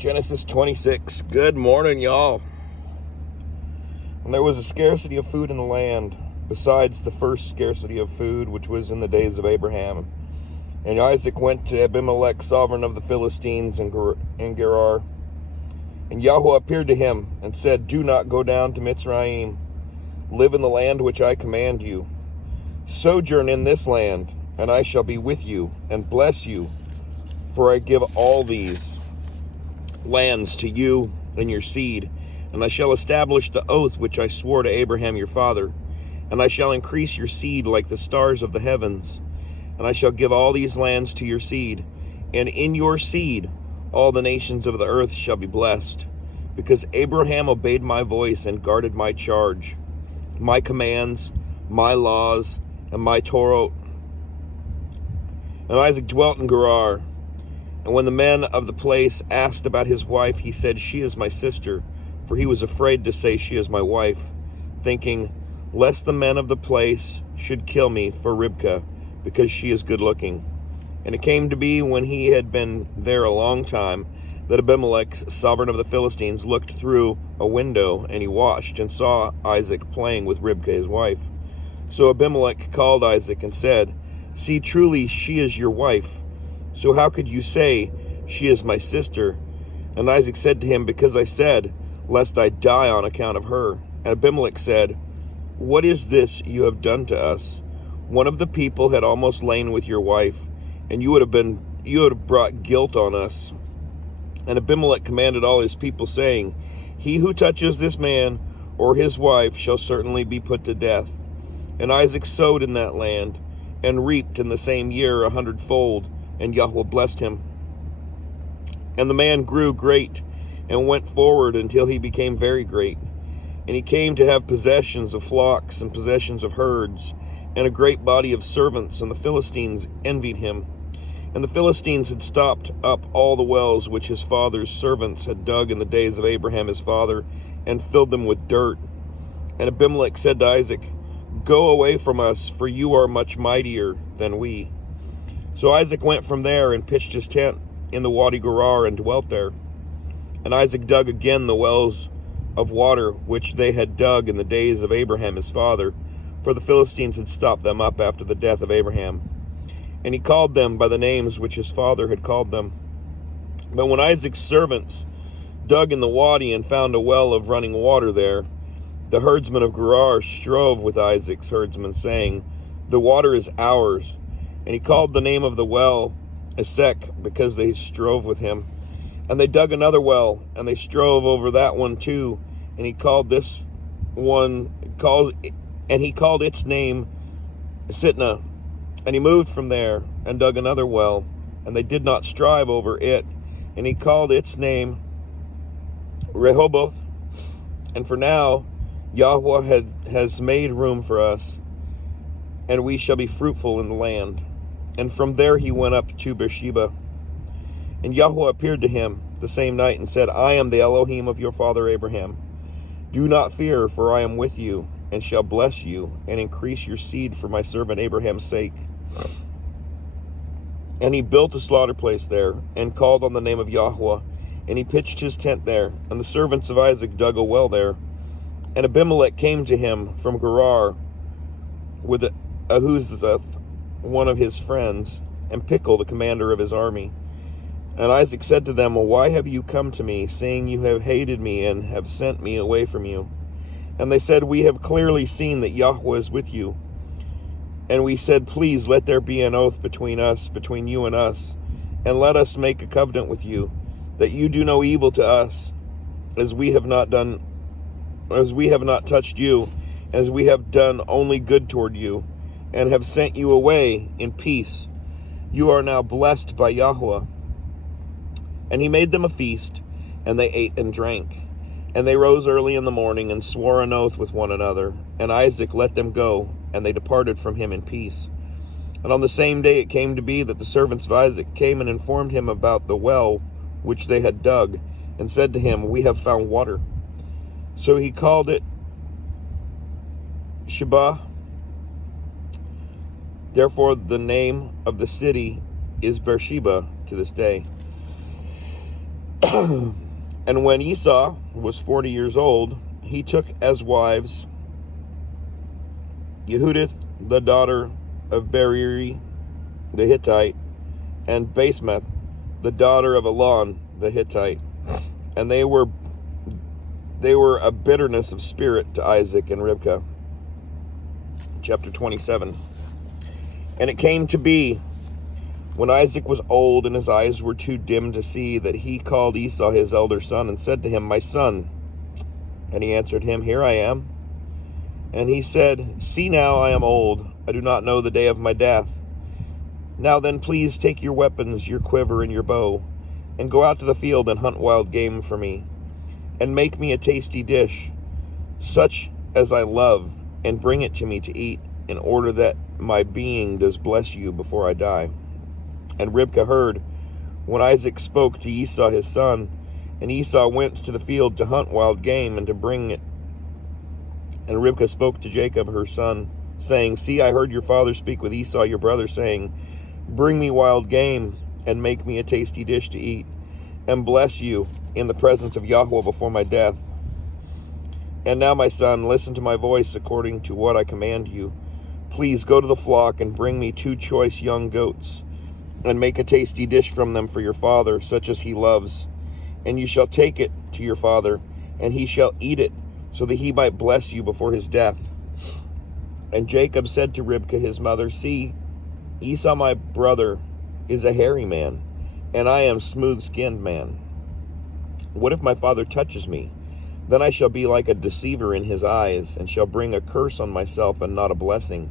Genesis 26. Good morning, y'all. And there was a scarcity of food in the land, besides the first scarcity of food, which was in the days of Abraham. And Isaac went to Abimelech, sovereign of the Philistines, in Gerar. And Yahweh appeared to him and said, "Do not go down to Mitzrayim. Live in the land which I command you. Sojourn in this land, and I shall be with you and bless you. For I give all these lands to you and your seed, and I shall establish the oath which I swore to Abraham your father, and I shall increase your seed like the stars of the heavens, and I shall give all these lands to your seed, and in your seed all the nations of the earth shall be blessed, because Abraham obeyed my voice and guarded my charge, my commands, my laws, and my Torah." And Isaac dwelt in Gerar. And when the men of the place asked about his wife, he said, "She is my sister," for he was afraid to say, "She is my wife," thinking, lest the men of the place should kill me for Ribkah, because she is good looking. And it came to be, when he had been there a long time, that Abimelech, sovereign of the Philistines, looked through a window, and he watched and saw Isaac playing with Ribkah his wife. So Abimelech called Isaac and said, "See, truly she is your wife. So how could you say, 'She is my sister'?" And Isaac said to him, "Because I said, lest I die on account of her." And Abimelech said, "What is this you have done to us? One of the people had almost lain with your wife, and you would have brought guilt on us." And Abimelech commanded all his people, saying, "He who touches this man or his wife shall certainly be put to death." And Isaac sowed in that land, and reaped in the same year 100-fold, and Yahweh blessed him. And the man grew great, and went forward until he became very great. And he came to have possessions of flocks, and possessions of herds, and a great body of servants, and the Philistines envied him. And the Philistines had stopped up all the wells which his father's servants had dug in the days of Abraham his father, and filled them with dirt. And Abimelech said to Isaac, "Go away from us, for you are much mightier than we." So Isaac went from there and pitched his tent in the Wadi Gerar and dwelt there. And Isaac dug again the wells of water which they had dug in the days of Abraham his father, for the Philistines had stopped them up after the death of Abraham. And he called them by the names which his father had called them. But when Isaac's servants dug in the wadi and found a well of running water there, the herdsmen of Gerar strove with Isaac's herdsmen, saying, "The water is ours." And he called the name of the well Esek, because they strove with him. And they dug another well, and they strove over that one too. And he called its name Sitnah. And he moved from there and dug another well, and they did not strive over it. And he called its name Rehoboth. And for now Yahweh has made room for us, and we shall be fruitful in the land. And from there he went up to Beersheba. And Yahweh appeared to him the same night and said, "I am the Elohim of your father Abraham. Do not fear, for I am with you, and shall bless you, and increase your seed for my servant Abraham's sake." And he built a slaughter place there, and called on the name of Yahweh, and he pitched his tent there. And the servants of Isaac dug a well there. And Abimelech came to him from Gerar with Ahuzzath, one of his friends, and Pichol, the commander of his army. And Isaac said to them, "Why have you come to me, saying you have hated me and have sent me away from you?" And they said, "We have clearly seen that Yahweh is with you." And we said, "Please let there be an oath between you and us, and let us make a covenant with you, that you do no evil to us, as we have not touched you, as we have done only good toward you, and have sent you away in peace. You are now blessed by Yahweh." And he made them a feast, and they ate and drank. And they rose early in the morning and swore an oath with one another. And Isaac let them go, and they departed from him in peace. And on the same day it came to be that the servants of Isaac came and informed him about the well which they had dug, and said to him, "We have found water." So he called it Sheba. Therefore the name of the city is Beersheba to this day. And when Esau was 40 years old, he took as wives Yehudith, the daughter of Beriri the Hittite, and Basemath, the daughter of Elon the Hittite. And they were a bitterness of spirit to Isaac and Rivkah. Chapter 27. And it came to be, when Isaac was old and his eyes were too dim to see, that he called Esau his elder son and said to him, My son. And he answered him, Here I am. And he said, See now, I am old. I do not know the day of my death. Now then, please take your weapons, your quiver and your bow, and go out to the field and hunt wild game for me, and make me a tasty dish, such as I love, and bring it to me to eat, in order that my being does bless you before I die. And Rivkah heard when Isaac spoke to Esau his son, and Esau went to the field to hunt wild game and to bring it. And Rivkah spoke to Jacob her son, saying, See, I heard your father speak with Esau your brother, saying, Bring me wild game, and make me a tasty dish to eat, and bless you in the presence of Yahweh before my death. And now, my son, listen to my voice according to what I command you. Please go to the flock and bring me 2 choice young goats, and make a tasty dish from them for your father, such as he loves. And you shall take it to your father, and he shall eat it, so that he might bless you before his death. And Jacob said to Rivkah his mother, See, Esau my brother is a hairy man, and I am smooth-skinned man. What if my father touches me? Then I shall be like a deceiver in his eyes, and shall bring a curse on myself and not a blessing.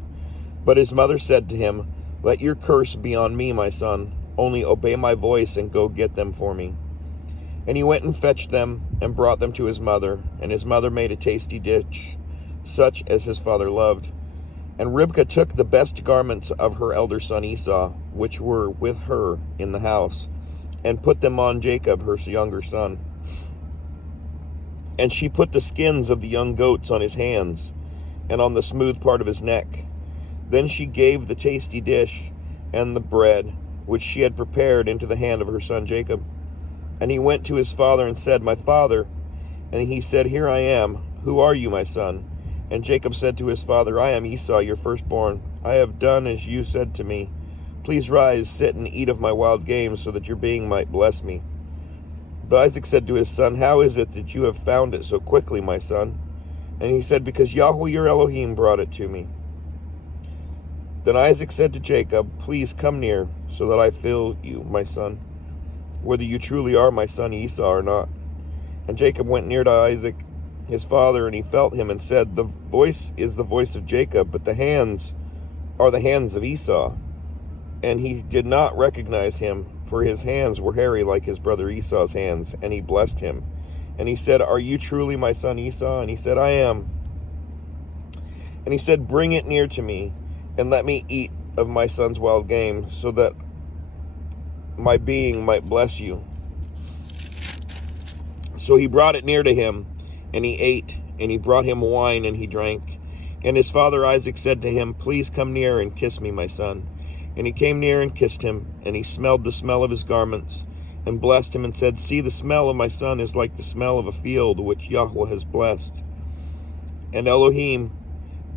But his mother said to him, Let your curse be on me, my son. Only obey my voice and go get them for me. And he went and fetched them and brought them to his mother. And his mother made a tasty dish, such as his father loved. And Rivkah took the best garments of her elder son Esau, which were with her in the house, and put them on Jacob, her younger son. And she put the skins of the young goats on his hands, and on the smooth part of his neck. Then she gave the tasty dish and the bread, which she had prepared, into the hand of her son Jacob. And he went to his father and said, My father. And he said, Here I am. Who are you, my son? And Jacob said to his father, I am Esau, your firstborn. I have done as you said to me. Please rise, sit, and eat of my wild game, so that your being might bless me. But Isaac said to his son, How is it that you have found it so quickly, my son? And he said, Because Yahweh your Elohim brought it to me. Then Isaac said to Jacob, Please come near, so that I feel you, my son, whether you truly are my son Esau or not. And Jacob went near to Isaac his father, and he felt him, and said, The voice is the voice of Jacob, but the hands are the hands of Esau. And he did not recognize him, for his hands were hairy like his brother Esau's hands. And he blessed him. And he said, Are you truly my son Esau? And he said, I am. And he said, Bring it near to me, and let me eat of my son's wild game, so that my being might bless you. So he brought it near to him, and he ate, and he brought him wine, and he drank. And his father Isaac said to him, Please come near and kiss me, my son. And he came near and kissed him, and he smelled the smell of his garments, and blessed him, and said, See, the smell of my son is like the smell of a field which Yahweh has blessed. And Elohim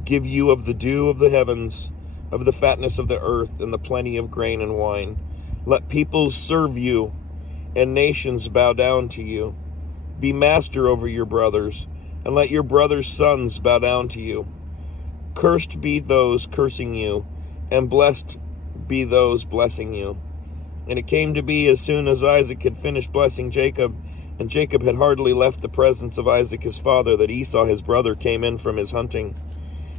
give you of the dew of the heavens, of the fatness of the earth, and the plenty of grain and wine. Let peoples serve you, and nations bow down to you. Be master over your brothers, and let your brothers' sons bow down to you. Cursed be those cursing you, and blessed be those blessing you. And it came to be, as soon as Isaac had finished blessing Jacob, and Jacob had hardly left the presence of Isaac his father, that Esau his brother came in from his hunting.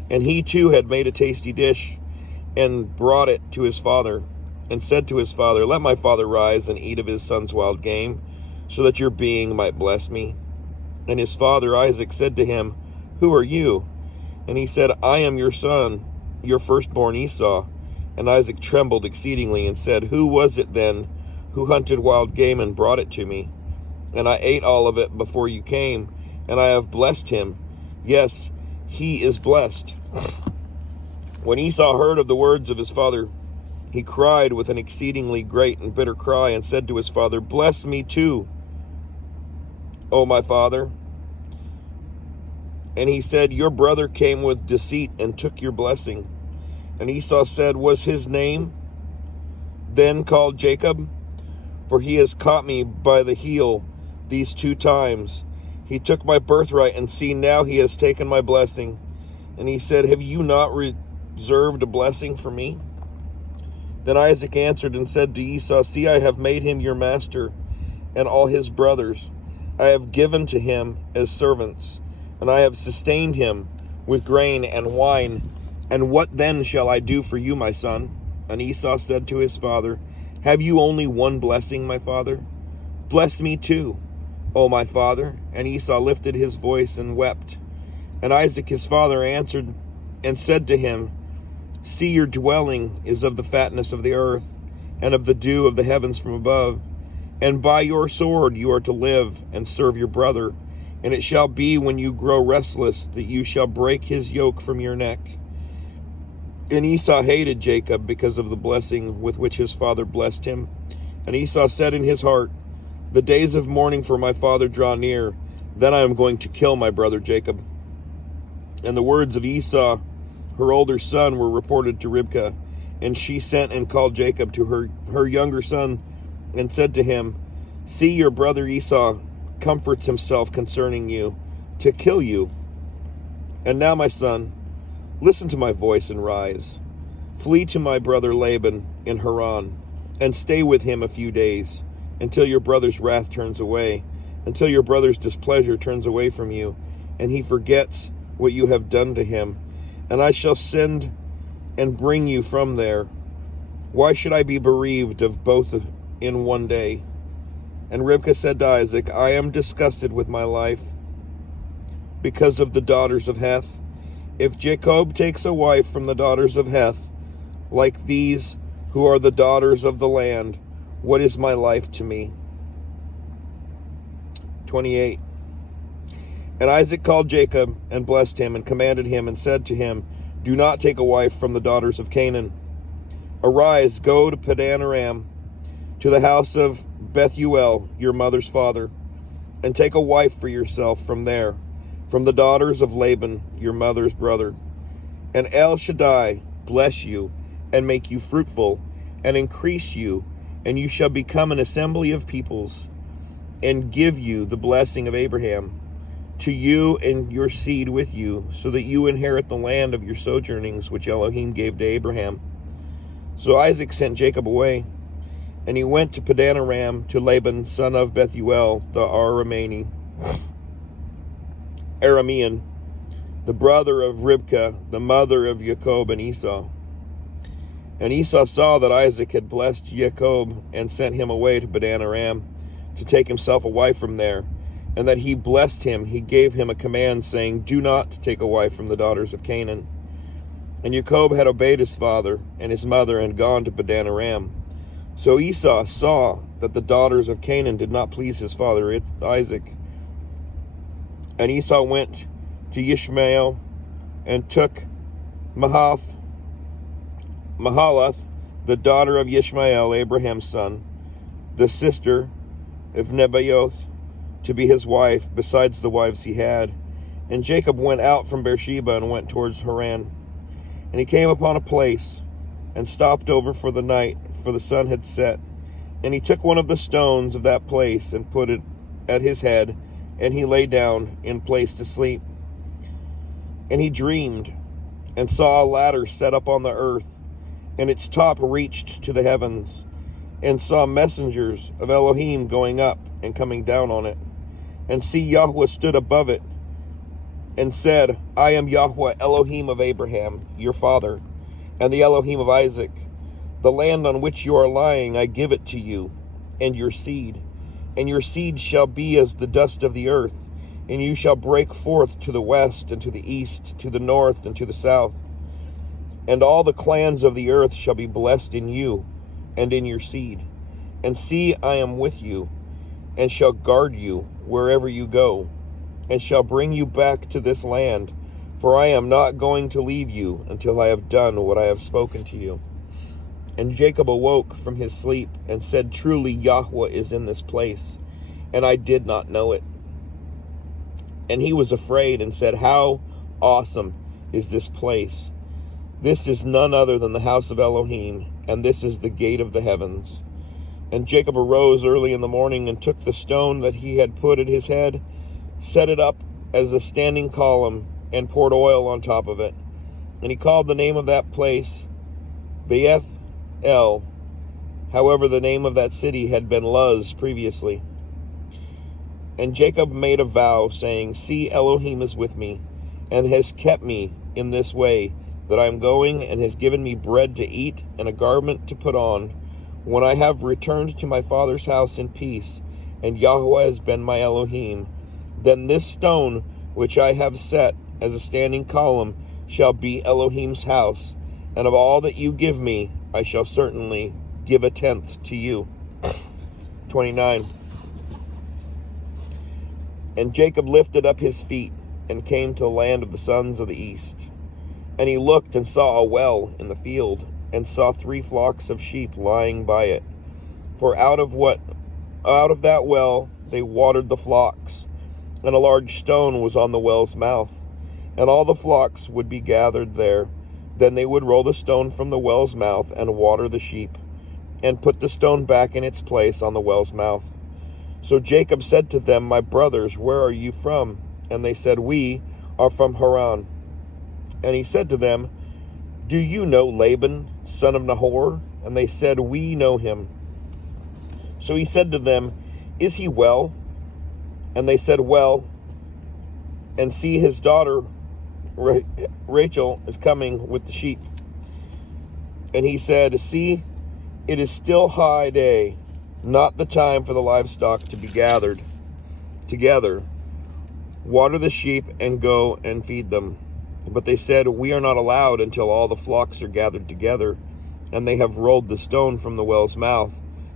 And he too had made a tasty dish, and brought it to his father, and said to his father, Let my father rise and eat of his son's wild game, so that your being might bless me. And his father Isaac said to him, Who are you? And he said, I am your son, your firstborn Esau. And Isaac trembled exceedingly, and said, Who was it then who hunted wild game and brought it to me? And I ate all of it before you came, and I have blessed him. Yes, he is blessed. When Esau heard of the words of his father, he cried with an exceedingly great and bitter cry, and said to his father, Bless me too, O my father? And he said, Your brother came with deceit and took your blessing. And Esau said, Was his name then called Jacob? For he has caught me by the heel these 2 times. He took my birthright, and see, now he has taken my blessing. And he said, Have you not reserved a blessing for me? Then Isaac answered and said to Esau, See, I have made him your master, and all his brothers I have given to him as servants, and I have sustained him with grain and wine. And what then shall I do for you, my son? And Esau said to his father, Have you only one blessing, my father? Bless me too, O my father. And Esau lifted his voice and wept. And Isaac his father answered and said to him, See, your dwelling is of the fatness of the earth, and of the dew of the heavens from above. And by your sword you are to live and serve your brother. And it shall be, when you grow restless, that you shall break his yoke from your neck. And Esau hated Jacob because of the blessing with which his father blessed him. And Esau said in his heart, The days of mourning for my father draw near. Then I am going to kill my brother Jacob. And the words of Esau, her older son, were reported to Ribekah. And she sent and called Jacob to her younger son, and said to him, See, your brother Esau comforts himself concerning you, to kill you. And now, my son, listen to my voice and rise. Flee to my brother Laban in Haran, and stay with him a few days, until your brother's wrath turns away, until your brother's displeasure turns away from you, and he forgets what you have done to him. And I shall send and bring you from there. Why should I be bereaved of both in one day? And Ribekah said to Isaac, I am disgusted with my life because of the daughters of Heth. If Jacob takes a wife from the daughters of Heth, like these who are the daughters of the land, what is my life to me? 28. And Isaac called Jacob and blessed him and commanded him and said to him, Do not take a wife from the daughters of Canaan. Arise, go to Padan Aram, to the house of Bethuel, your mother's father, and take a wife for yourself from there, from the daughters of Laban, your mother's brother. And El Shaddai bless you, and make you fruitful, and increase you, and you shall become an assembly of peoples, and give you the blessing of Abraham, to you and your seed with you, so that you inherit the land of your sojournings, which Elohim gave to Abraham. So Isaac sent Jacob away, and he went to Padan Aram to Laban, son of Bethuel, the Aramean, the brother of Ribekah, the mother of Jacob and Esau. And Esau saw that Isaac had blessed Jacob, and sent him away to Padan Aram to take himself a wife from there. And that he blessed him, he gave him a command, saying, Do not take a wife from the daughters of Canaan. And Jacob had obeyed his father and his mother, and gone to Padan Aram. So Esau saw that the daughters of Canaan did not please his father Isaac. And Esau went to Ishmael, and took Mahalath, the daughter of Ishmael, Abraham's son, the sister of Nebaioth, to be his wife, besides the wives he had. And Jacob went out from Beersheba and went towards Haran. And he came upon a place, and stopped over for the night, for the sun had set. And he took one of the stones of that place, and put it at his head, and he lay down in place to sleep. And he dreamed, and saw a ladder set up on the earth, and its top reached to the heavens, and saw messengers of Elohim going up and coming down on it. And see, Yahweh stood above it, and said, I am Yahweh, Elohim of Abraham, your father, and the Elohim of Isaac. The land on which you are lying, I give it to you, and your seed shall be as the dust of the earth, and you shall break forth to the west, and to the east, to the north, and to the south. And all the clans of the earth shall be blessed in you, and in your seed. And see, I am with you, and shall guard you wherever you go, and shall bring you back to this land, for I am not going to leave you until I have done what I have spoken to you. And Jacob awoke from his sleep, and said, Truly Yahweh is in this place, and I did not know it. And he was afraid and said, "How awesome is this place! This is none other than the house of Elohim, and this is the gate of the heavens." And Jacob arose early in the morning and took the stone that he had put at his head, set it up as a standing column, and poured oil on top of it. And he called the name of that place Beth El. However, the name of that city had been Luz previously. And Jacob made a vow, saying, "See, Elohim is with me, and has kept me in this way that I am going, and has given me bread to eat and a garment to put on, when I have returned to my father's house in peace, and Yahweh has been my Elohim. Then this stone which I have set as a standing column shall be Elohim's house, and of all that you give me I shall certainly give a tenth to you." 29. And Jacob lifted up his feet and came to the land of the sons of the east. And he looked and saw a well in the field, and saw 3 flocks of sheep lying by it. For out of that well they watered the flocks, and a large stone was on the well's mouth. And all the flocks would be gathered there. Then they would roll the stone from the well's mouth and water the sheep, and put the stone back in its place on the well's mouth. So Jacob said to them, "My brothers, where are you from?" And they said, "We are from Haran." And he said to them, "Do you know Laban, son of Nahor?" And they said, "We know him." So he said to them, "Is he well?" And they said, "Well. And see, his daughter Rachel is coming with the sheep." And he said, "See, it is still high day, not the time for the livestock to be gathered together. Water the sheep and go and feed them." But they said, "We are not allowed until all the flocks are gathered together, and they have rolled the stone from the well's mouth.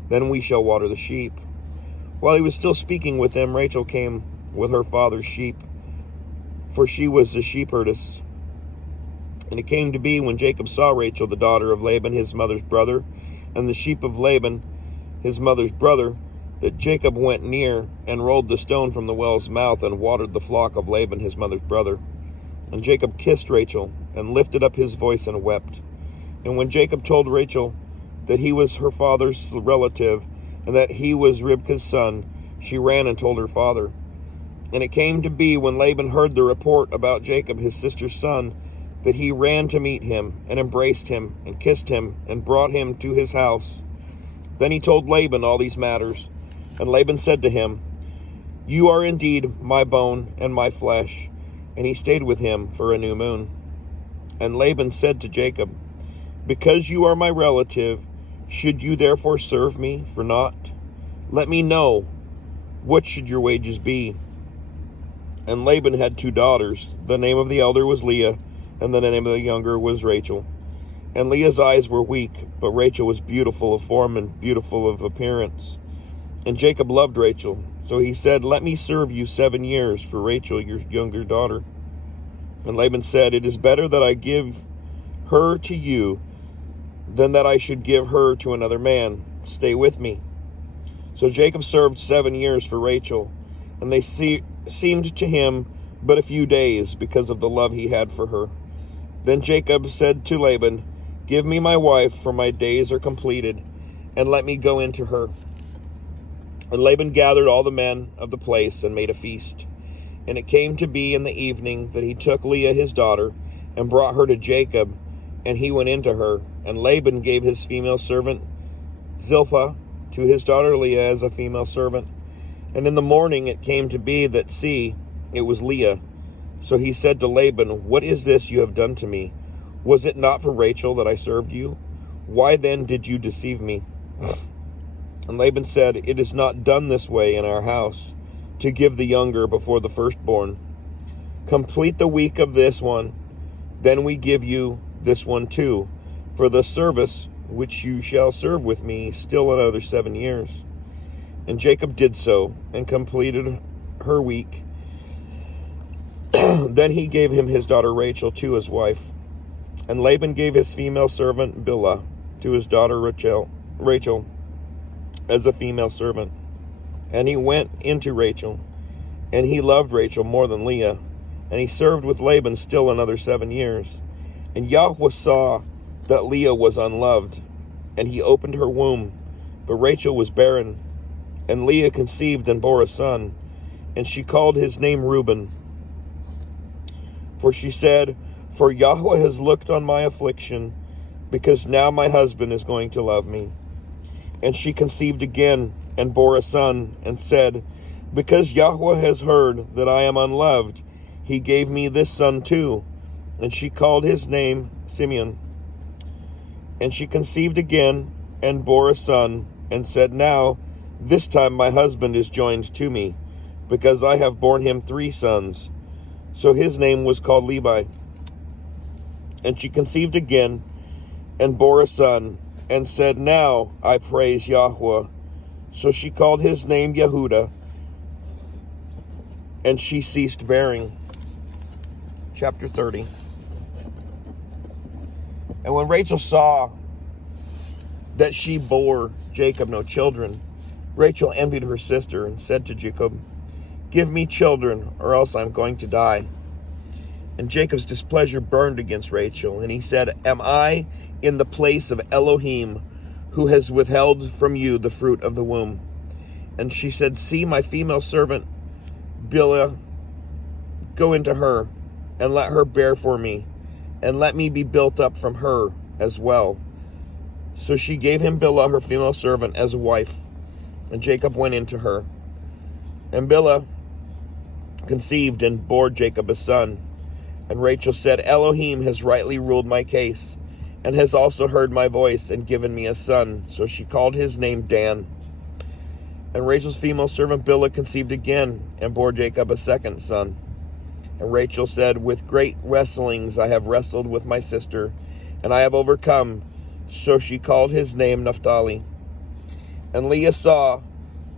Then we shall water the sheep." While he was still speaking with them, Rachel came with her father's sheep, for she was the shepherdess. And it came to be, when Jacob saw Rachel, the daughter of Laban, his mother's brother, and the sheep of Laban, his mother's brother, that Jacob went near and rolled the stone from the well's mouth and watered the flock of Laban, his mother's brother. And Jacob kissed Rachel and lifted up his voice and wept. And when Jacob told Rachel that he was her father's relative, and that he was Ribekah's son, she ran and told her father. And it came to be, when Laban heard the report about Jacob, his sister's son, that he ran to meet him, and embraced him, and kissed him, and brought him to his house. Then he told Laban all these matters. And Laban said to him, "You are indeed my bone and my flesh." And he stayed with him for a new moon. And Laban said to Jacob, "Because you are my relative, should you therefore serve me for naught? Let me know, what should your wages be?" And Laban had 2 daughters. The name of the elder was Leah, and the name of the younger was Rachel. And Leah's eyes were weak, but Rachel was beautiful of form and beautiful of appearance. And Jacob loved Rachel. So he said, "Let me serve you 7 years for Rachel, your younger daughter." And Laban said, "It is better that I give her to you than that I should give her to another man. Stay with me." So Jacob served 7 years for Rachel, and they seemed to him but a few days, because of the love he had for her. Then Jacob said to Laban, "Give me my wife, for my days are completed, and let me go into her." And Laban gathered all the men of the place and made a feast. And it came to be in the evening that he took Leah his daughter and brought her to Jacob, and he went into her. And Laban gave his female servant Zilpah to his daughter Leah as a female servant. And in the morning it came to be that, see, it was Leah. So he said to Laban, "What is this you have done to me? Was it not for Rachel that I served you? Why then did you deceive me?" And Laban said, "It is not done this way in our house, to give the younger before the firstborn. Complete the week of this one, then we give you this one too, for the service which you shall serve with me still another 7 years." And Jacob did so, and completed her week. Then he gave him his daughter Rachel to his wife. And Laban gave his female servant Bilhah to his daughter Rachel as a female servant. And he went into Rachel, And he loved Rachel more than Leah. And he served with Laban still another 7 years. And Yahweh saw that Leah was unloved, and he opened her womb. But Rachel was barren. And Leah conceived and bore a son. And she called his name Reuben. For she said, For Yahweh has looked on my affliction, because now my husband is going to love me. And she conceived again and bore a son, and said, Because Yahweh has heard that I am unloved, he gave me this son too. And she called his name Simeon. And she conceived again and bore a son, and said, Now this time my husband is joined to me, because I have borne him 3 sons. So his name was called Levi. And she conceived again and bore a son, and said, Now I praise Yahweh. So she called his name Yehudah, and she ceased bearing. Chapter 30. And when Rachel saw that she bore Jacob no children, Rachel envied her sister and said to Jacob, Give me children, or else I am going to die. And Jacob's displeasure burned against Rachel, and he said, Am I in the place of Elohim, who has withheld from you the fruit of the womb? And she said, See, my female servant Bilhah, go into her, and let her bear for me, and let me be built up from her as well. So she gave him Bilhah, her female servant, as a wife, and Jacob went into her. And Bilhah conceived and bore Jacob a son. And Rachel said, Elohim has rightly ruled my case, and has also heard my voice, and given me a son. So she called his name Dan. And Rachel's female servant Bilhah conceived again, and bore Jacob a second son. And Rachel said, With great wrestlings I have wrestled with my sister, and I have overcome. So she called his name Naphtali. And Leah saw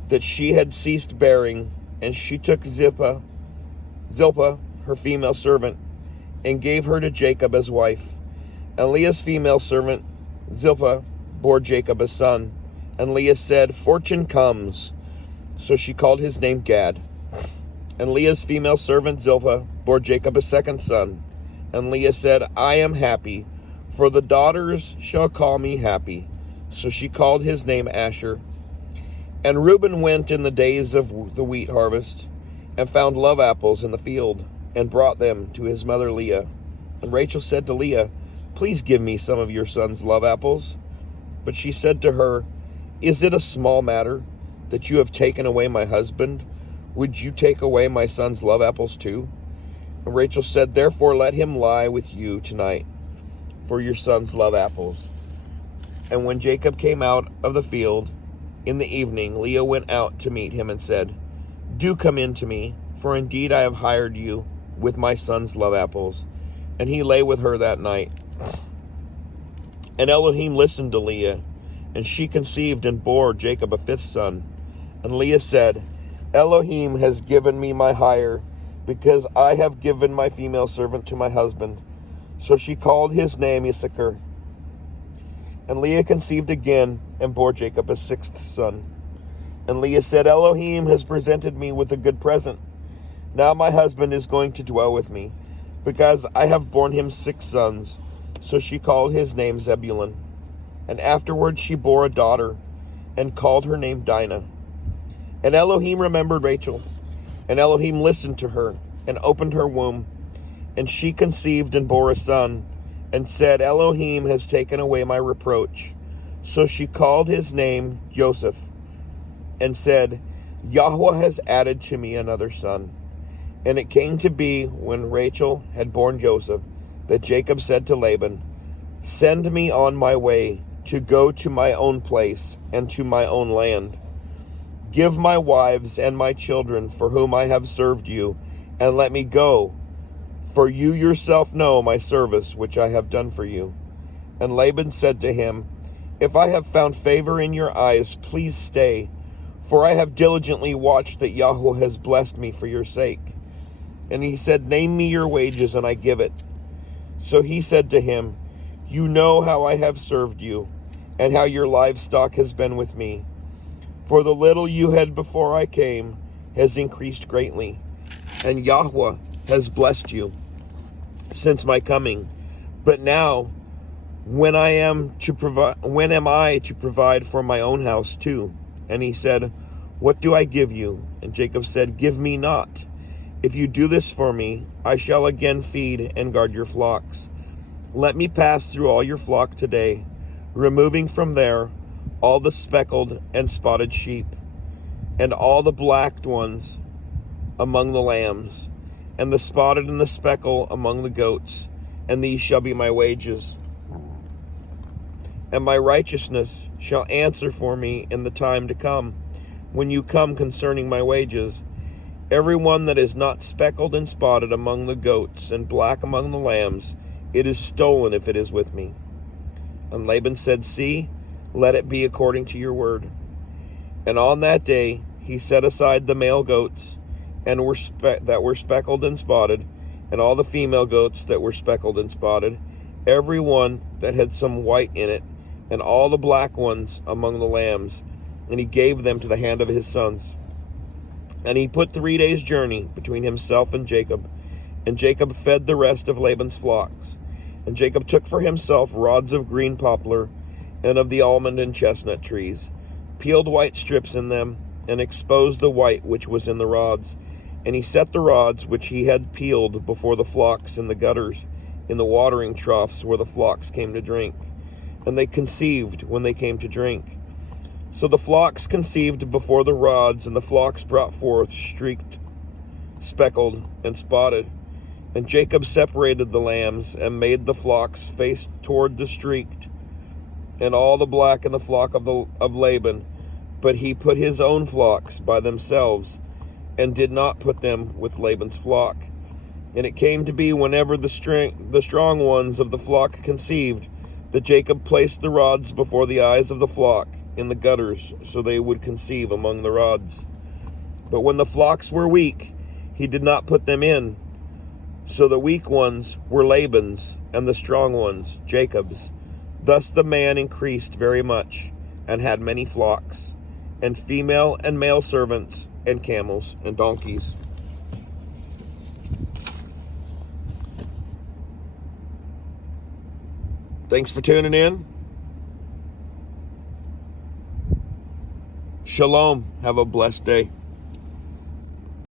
that she had ceased bearing, and she took Zilpah, her female servant, and gave her to Jacob as wife. And Leah's female servant Zilpah bore Jacob a son. And Leah said, Fortune comes. So she called his name Gad. And Leah's female servant Zilpah bore Jacob a second son. And Leah said, I am happy, for the daughters shall call me happy. So she called his name Asher. And Reuben went in the days of the wheat harvest, and found love apples in the field, and brought them to his mother Leah. And Rachel said to Leah, Please give me some of your son's love apples. But she said to her, Is it a small matter that you have taken away my husband? Would you take away my son's love apples too? And Rachel said, Therefore let him lie with you tonight for your son's love apples. And when Jacob came out of the field in the evening, Leah went out to meet him and said, Do come in to me, for indeed I have hired you with my son's love apples. And he lay with her that night. And Elohim listened to Leah, and she conceived and bore Jacob a 5th son. And Leah said, Elohim has given me my hire, because I have given my female servant to my husband. So she called his name Issachar. And Leah conceived again and bore Jacob a 6th son. And Leah said, Elohim has presented me with a good present. Now my husband is going to dwell with me, because I have borne him 6 sons. So she called his name Zebulun. And afterward she bore a daughter, and called her name Dinah. And Elohim remembered Rachel, and Elohim listened to her, and opened her womb. And she conceived and bore a son, and said, Elohim has taken away my reproach. So she called his name Joseph, and said, Yahweh has added to me another son. And it came to be, when Rachel had borne Joseph, that Jacob said to Laban, Send me on my way to go to my own place and to my own land. Give my wives and my children for whom I have served you, and let me go, for you yourself know my service which I have done for you. And Laban said to him, If I have found favor in your eyes, please stay, for I have diligently watched that Yahweh has blessed me for your sake. And he said, Name me your wages, and I give it. So he said to him, You know how I have served you, and how your livestock has been with me. For the little you had before I came, has increased greatly, and Yahweh has blessed you since my coming. But now, when am I to provide for my own house too? And he said, What do I give you? And Jacob said, Give me not. If you do this for me, I shall again feed and guard your flocks. Let me pass through all your flock today, removing from there all the speckled and spotted sheep, and all the blacked ones among the lambs, and the spotted and the speckled among the goats, and these shall be my wages. And my righteousness shall answer for me in the time to come, when you come concerning my wages. Every one that is not speckled and spotted among the goats, and black among the lambs, it is stolen if it is with me. And Laban said, See, let it be according to your word. And on that day he set aside the male goats and that were speckled and spotted, and all the female goats that were speckled and spotted, every one that had some white in it, and all the black ones among the lambs, and he gave them to the hand of his sons. And he put 3 days' journey between himself and Jacob fed the rest of Laban's flocks. And Jacob took for himself rods of green poplar, and of the almond and chestnut trees, peeled white strips in them, and exposed the white which was in the rods. And he set the rods which he had peeled before the flocks in the gutters, in the watering troughs where the flocks came to drink. And they conceived when they came to drink. So the flocks conceived before the rods, and the flocks brought forth streaked, speckled, and spotted. And Jacob separated the lambs, and made the flocks face toward the streaked, and all the black in the flock of Laban. But he put his own flocks by themselves, and did not put them with Laban's flock. And it came to be, whenever the strong ones of the flock conceived, that Jacob placed the rods before the eyes of the flock in the gutters, so they would conceive among the rods. But when the flocks were weak, he did not put them in. So the weak ones were Laban's, and the strong ones Jacob's. Thus the man increased very much, and had many flocks, and female and male servants, and camels and donkeys. Thanks for tuning in. Shalom. Have a blessed day.